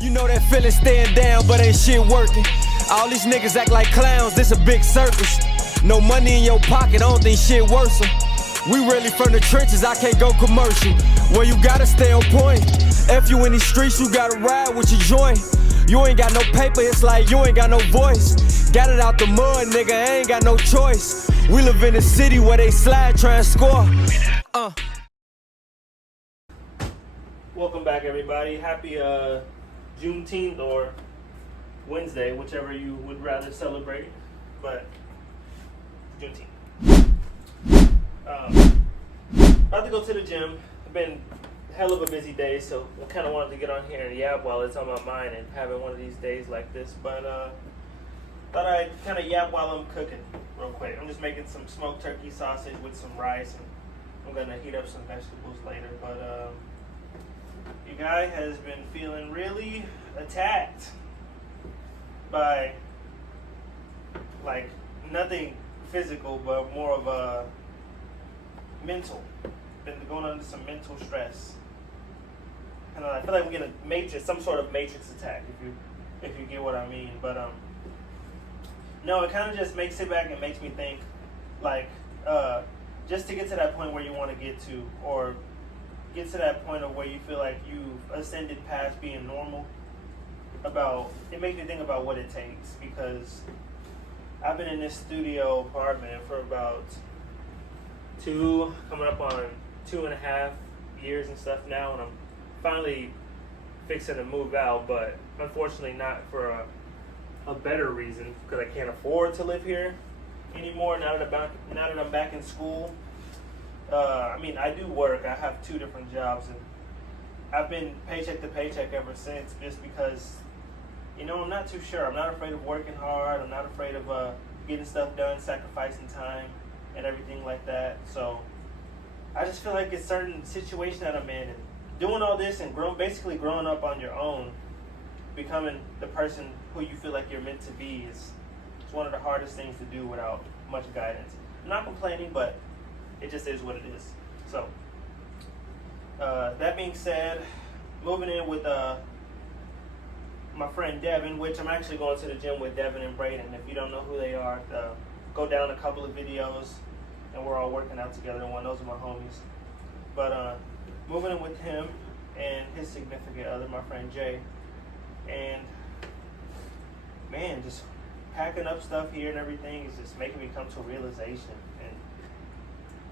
You know that feeling staying down, but ain't shit working. All these niggas act like clowns, this a big circus. No money in your pocket, I don't think shit worse 'em. We really from the trenches, I can't go commercial. Well, you gotta stay on point. If you in these streets, you gotta ride with your joint. You ain't got no paper, it's like you ain't got no voice. Got it out the mud, nigga, I ain't got no choice. We live in a city where they slide, try and score. Welcome back, everybody. Happy Juneteenth or Wednesday, whichever you would rather celebrate. But Juneteenth. About to go to the gym. I've been hell of a busy day, so I kind of wanted to get on here and yap while it's on my mind and having one of these days like this. But thought I'd kind of yap while I'm cooking real quick. I'm just making some smoked turkey sausage with some rice, and I'm gonna heat up some vegetables later. But your guy has been feeling really attacked by, like, nothing physical, but more of a mental. Been going under some mental stress. And I feel like I'm getting some sort of matrix attack, if you get what I mean. But no, it kind of just sit back and makes me think, like, just to get to that point where you want to get to, or get to that point of where you feel like you've ascended past being normal. It makes me think about what it takes, because I've been in this studio apartment for about coming up on 2.5 years and stuff now, and I'm finally fixing to move out, but unfortunately not for a better reason, because I can't afford to live here anymore now that I'm back in school. I mean, I do work. I have 2 different jobs, and I've been paycheck to paycheck ever since, just because, I'm not too sure. I'm not afraid of working hard. I'm not afraid of getting stuff done, sacrificing time, and everything like that. So I just feel like it's certain situation that I'm in, and doing all this and basically growing up on your own, becoming the person who you feel like you're meant to be is one of the hardest things to do without much guidance. I'm not complaining, but it just is what it is. So, that being said, moving in with my friend Devin, which I'm actually going to the gym with Devin and Braden. If you don't know who they are, go down a couple of videos, and we're all working out together. And those are my homies. But moving in with him and his significant other, my friend Jay, and man, just packing up stuff here and everything is just making me come to a realization. And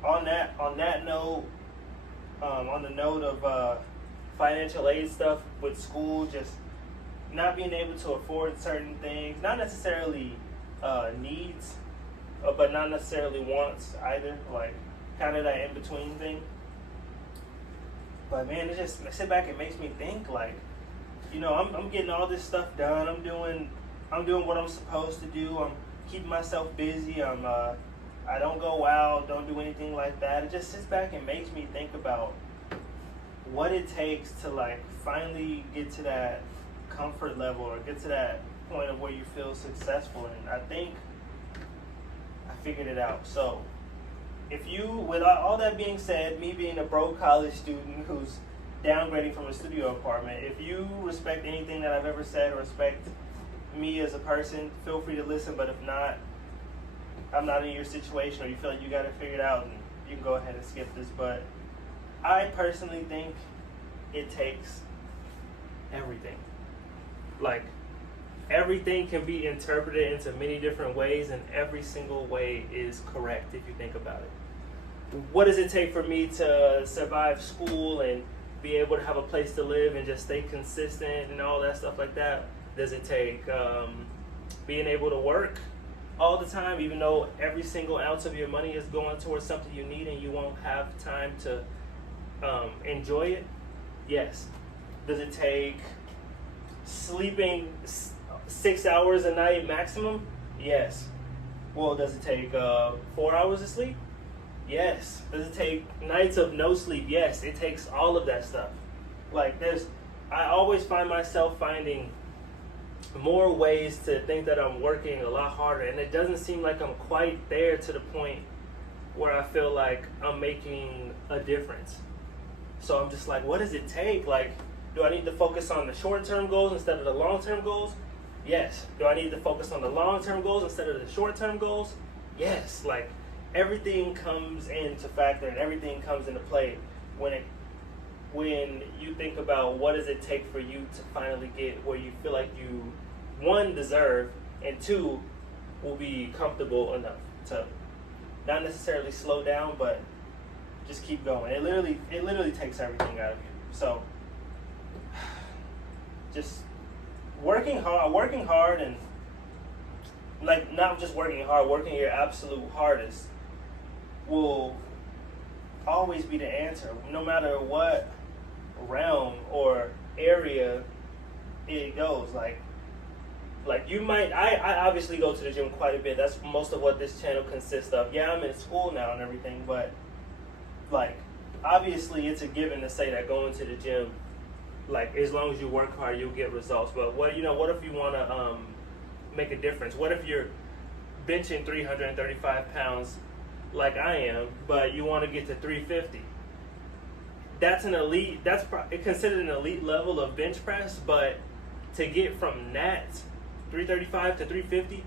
on that note, on the note of financial aid stuff with school, just not being able to afford certain things, not necessarily needs, but not necessarily wants either, like kind of that in between thing. But man, it just sit back and makes me think, like, I'm getting all this stuff done. I'm doing what I'm supposed to do. I'm keeping myself busy. I don't go out, don't do anything like that. It just sits back and makes me think about what it takes to, like, finally get to that comfort level, or get to that point of where you feel successful. And I think I figured it out. So with all that being said, me being a broke college student who's downgrading from a studio apartment, if you respect anything that I've ever said, or respect me as a person, feel free to listen. But if not, I'm not in your situation, or you feel like you got it figured out, and you can go ahead and skip this. But I personally think it takes everything. Like, everything can be interpreted into many different ways, and every single way is correct if you think about it. What does it take for me to survive school and be able to have a place to live and just stay consistent and all that stuff like that? Does it take being able to work all the time, even though every single ounce of your money is going towards something you need and you won't have time to enjoy it? Yes. Does it take sleeping 6 hours a night maximum? Yes. Well, does it take 4 hours of sleep? Yes. Does it take nights of no sleep? Yes. It takes all of that stuff. Like, I always find myself finding more ways to think that I'm working a lot harder, and it doesn't seem like I'm quite there to the point where I feel like I'm making a difference. So I'm just like, what does it take? Like, Do I need to focus on the short-term goals instead of the long-term goals? Yes. Do I need to focus on the long-term goals instead of the short-term goals? Yes. Like, everything comes into factor and everything comes into play when you think about what does it take for you to finally get where you feel like you, one, deserve, and two, will be comfortable enough to not necessarily slow down, but just keep going. It literally takes everything out of you. So just working hard and like not just working hard, working your absolute hardest will always be the answer, no matter what realm or area it goes. Like you might, I obviously go to the gym quite a bit. That's most of what this channel consists of. Yeah, I'm in school now and everything, but like obviously it's a given to say that going to the gym, like as long as you work hard, you'll get results. But what if you want to make a difference? What if you're benching 335 pounds like I am, but you want to get to 350? That's an elite. That's considered an elite level of bench press. But to get from that 335 to 350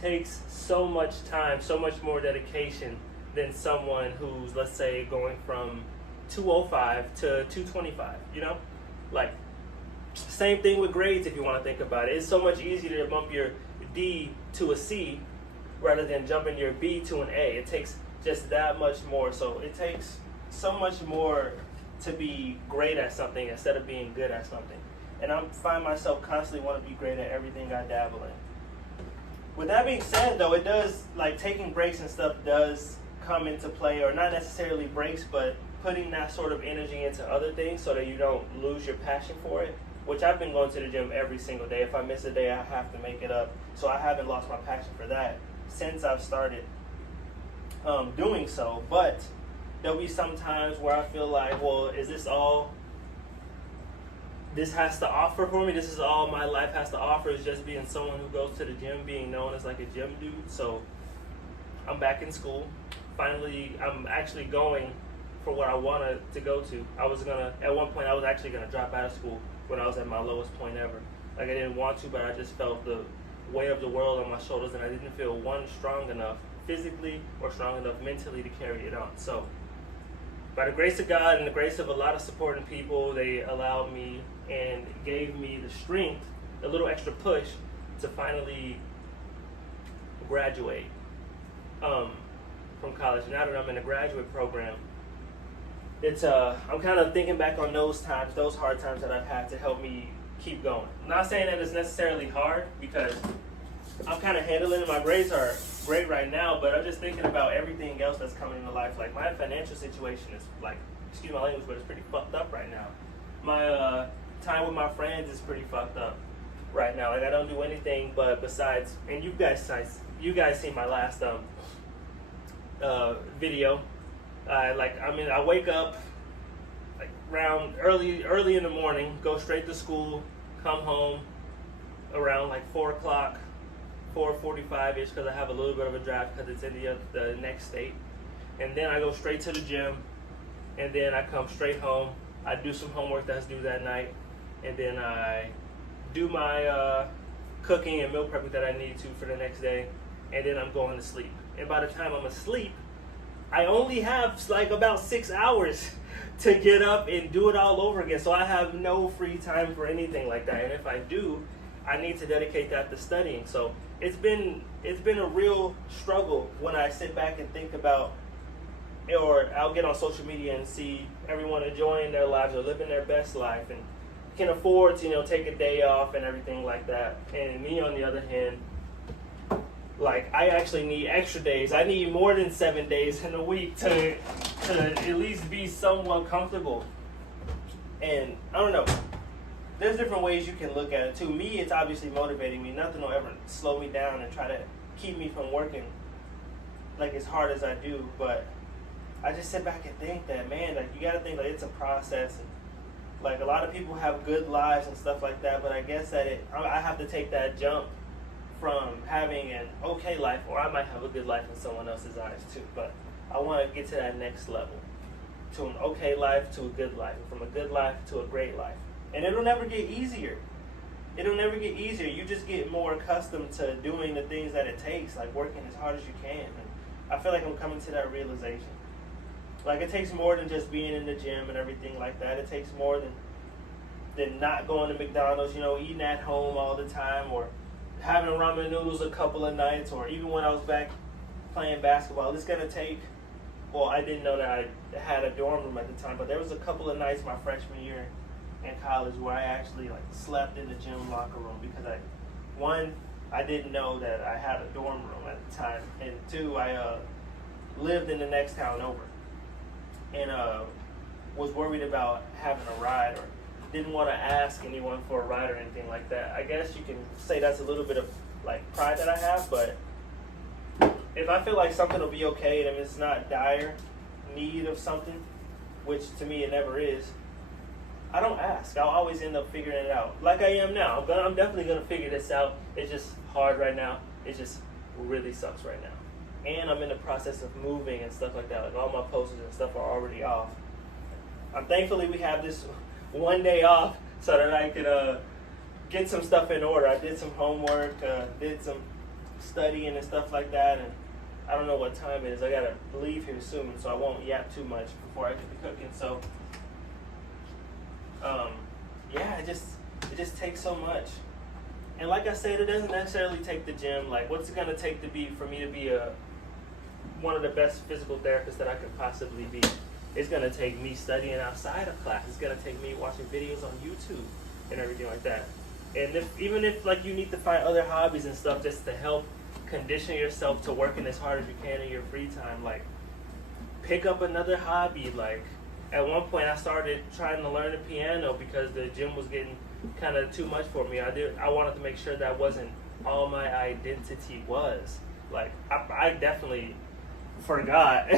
takes so much time, so much more dedication than someone who's, let's say, going from 205 to 225. Like same thing with grades. If you want to think about it, it's so much easier to bump your D to a C rather than jumping your B to an A. It takes just that much more. So it takes so much more to be great at something instead of being good at something. And I find myself constantly want to be great at everything I dabble in. With that being said, though, it does, like, taking breaks and stuff does come into play, or not necessarily breaks, but putting that sort of energy into other things so that you don't lose your passion for it, which I've been going to the gym every single day. If I miss a day, I have to make it up. So I haven't lost my passion for that since I've started doing so. But there'll be some times where I feel like, well, is this all this has to offer for me? This is all my life has to offer, is just being someone who goes to the gym, being known as like a gym dude. So I'm back in school. Finally, I'm actually going for what I wanted to go to. At one point, I was actually going to drop out of school when I was at my lowest point ever. Like, I didn't want to, but I just felt the weight of the world on my shoulders, and I didn't feel, one, strong enough physically or strong enough mentally to carry it on. So by the grace of God and the grace of a lot of supporting people, they allowed me and gave me the strength, a little extra push to finally graduate from college. Now that I'm in a graduate program, it's I'm kind of thinking back on those times, those hard times that I've had to help me keep going. I'm not saying that it's necessarily hard, because I'm kind of handling it. My grades are great right now, but I'm just thinking about everything else that's coming into life. Like, my financial situation is, like, excuse my language, but it's pretty fucked up right now. My time with my friends is pretty fucked up right now. Like, I don't do anything but besides, and you guys seen my last video. I wake up like around early in the morning, go straight to school, come home around like 4 o'clock, 4:45ish, because I have a little bit of a drive because it's in the next state. And then I go straight to the gym, and then I come straight home. I do some homework that's due that night, and then I do my cooking and meal prepping that I need to for the next day, and then I'm going to sleep. And by the time I'm asleep, I only have like about 6 hours to get up and do it all over again. So I have no free time for anything like that. And if I do, I need to dedicate that to studying. So it's been a real struggle when I sit back and think about, or I'll get on social media and see everyone enjoying their lives or living their best life and can afford to, take a day off and everything like that. And me, on the other hand, like, I actually need extra days. I need more than 7 days in a week to at least be somewhat comfortable. And I don't know. There's different ways you can look at it. To me, it's obviously motivating me. Nothing will ever slow me down and try to keep me from working like as hard as I do. But I just sit back and think that, man, like, you gotta think like it's a process. And, like, a lot of people have good lives and stuff like that, but I guess that I have to take that jump from having an okay life, or I might have a good life in someone else's eyes too, but I want to get to that next level, to an okay life to a good life, and from a good life to a great life. And it'll never get easier. It'll never get easier. You just get more accustomed to doing the things that it takes, like working as hard as you can. And I feel like I'm coming to that realization. Like, it takes more than just being in the gym and everything like that. It takes more than not going to McDonald's, you know, eating at home all the time, or having ramen noodles a couple of nights, or even when I was back playing basketball. It's going to take, well, I didn't know that I had a dorm room at the time, but there was a couple of nights my freshman year in college where I actually like slept in the gym locker room because I didn't know that I had a dorm room at the time, and two, I lived in the next town over, and was worried about having a ride, or didn't want to ask anyone for a ride or anything like that. I guess you can say that's a little bit of like pride that I have, but if I feel like something will be okay and if it's not dire need of something, which to me it never is, I don't ask. I'll always end up figuring it out, like I am now. But I'm definitely gonna figure this out. It's just hard right now. It just really sucks right now, and I'm in the process of moving and stuff like that. Like, all my posters and stuff are already off. Thankfully we have this one day off so that I could get some stuff in order. I did some homework, did some studying and stuff like that, and I don't know what time it is. I gotta leave here soon, so I won't yap too much before I get to cooking. So yeah, it just takes so much. And like I said, it doesn't necessarily take the gym. Like, what's it gonna take to be for me to be one of the best physical therapists that I could possibly be? It's gonna take me studying outside of class. It's gonna take me watching videos on YouTube and everything like that. And even if like you need to find other hobbies and stuff just to help condition yourself to working as hard as you can in your free time, like pick up another hobby. Like, at one point I started trying to learn the piano because the gym was getting kind of too much for me. I wanted to make sure that wasn't all my identity was. Like, I definitely forgot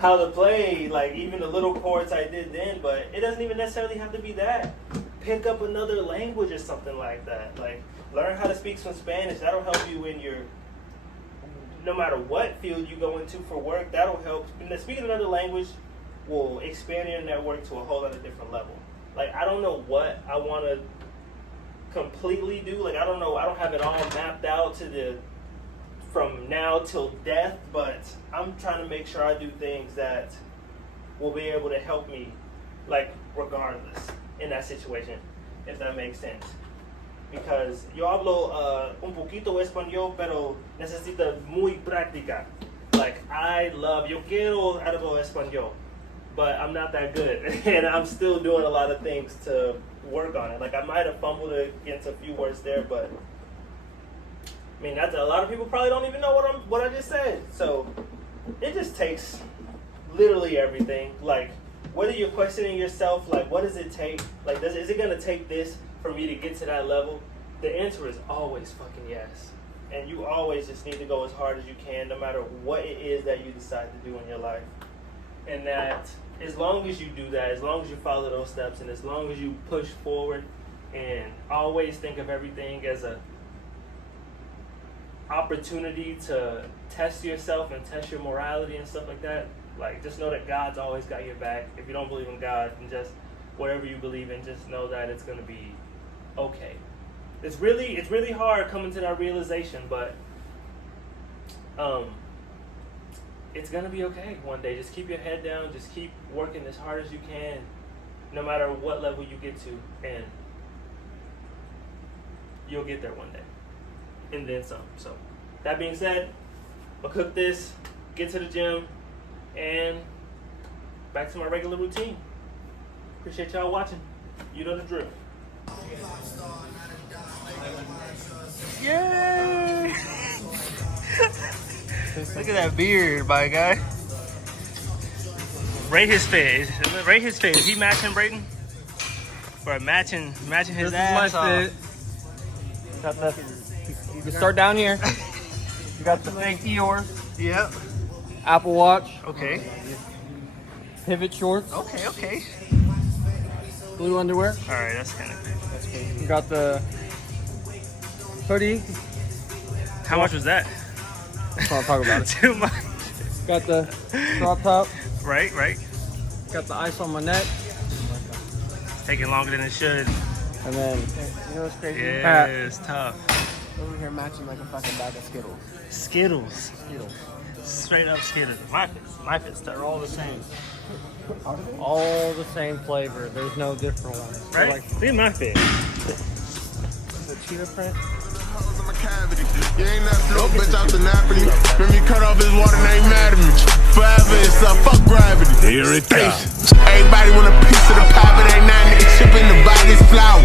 how to play, like, even the little chords I did then, but it doesn't even necessarily have to be that. Pick up another language or something like that. Like, learn how to speak some Spanish. That'll help you in your, no matter what field you go into for work, that'll help. And speaking another language will expand your network to a whole other different level. Like, I don't know what I want to completely do. Like, I don't know. I don't have it all mapped out to from now till death, but I'm trying to make sure I do things that will be able to help me, like, regardless in that situation, if that makes sense. Because yo hablo un poquito español, pero necesita muy práctica. Like, yo quiero algo español, but I'm not that good, and I'm still doing a lot of things to work on it. Like, I might have fumbled against a few words there, but I mean, a lot of people probably don't even know what I just said. So it just takes literally everything. Like, whether you're questioning yourself, like, what does it take? Like, is it gonna take this for me to get to that level? The answer is always fucking yes. And you always just need to go as hard as you can, no matter what it is that you decide to do in your life. And that as long as you do that, as long as you follow those steps, and as long as you push forward and always think of everything as a opportunity to test yourself and test your morality and stuff like that, like, just know that God's always got your back. If you don't believe in God, and just whatever you believe in, just know that it's going to be okay. It's really hard coming to that realization, but it's going to be okay one day. Just keep your head down. Just keep working as hard as you can, no matter what level you get to, and you'll get there one day. And then some. So, that being said, I'll cook this, get to the gym, and back to my regular routine. Appreciate y'all watching. You know the drill. Yay! Look at that beard, my guy. Rate his face. Rate his face. Is he matching Brayden? Or matching his ass off? Got the, You can start down here. You got the fake Eeyore, yep. Apple Watch, Okay. pivot shorts, Okay. blue underwear. Alright, that's kind of cool. You got the hoodie. How much was that? Let's not talk about it. Too much. Got the crop top. Right. Got the ice on my neck. It's taking longer than it should. And then You know what's crazy? Yeah, it's tough. Over here matching like a fucking bag of Skittles. Skittles. Skittles. Straight up Skittles. My fits, they're all the same. all the same flavor. There's no different ones. Right? Like, See my fit. The cheetah print. You ain't that slow, bitch, out the Napoli. When me cut off his water, they ain't mad at me. Forever, it's up, fuck gravity. Here it comes. Everybody want a piece of the pie, but ain't nothing. Nigga shipping the body's flower.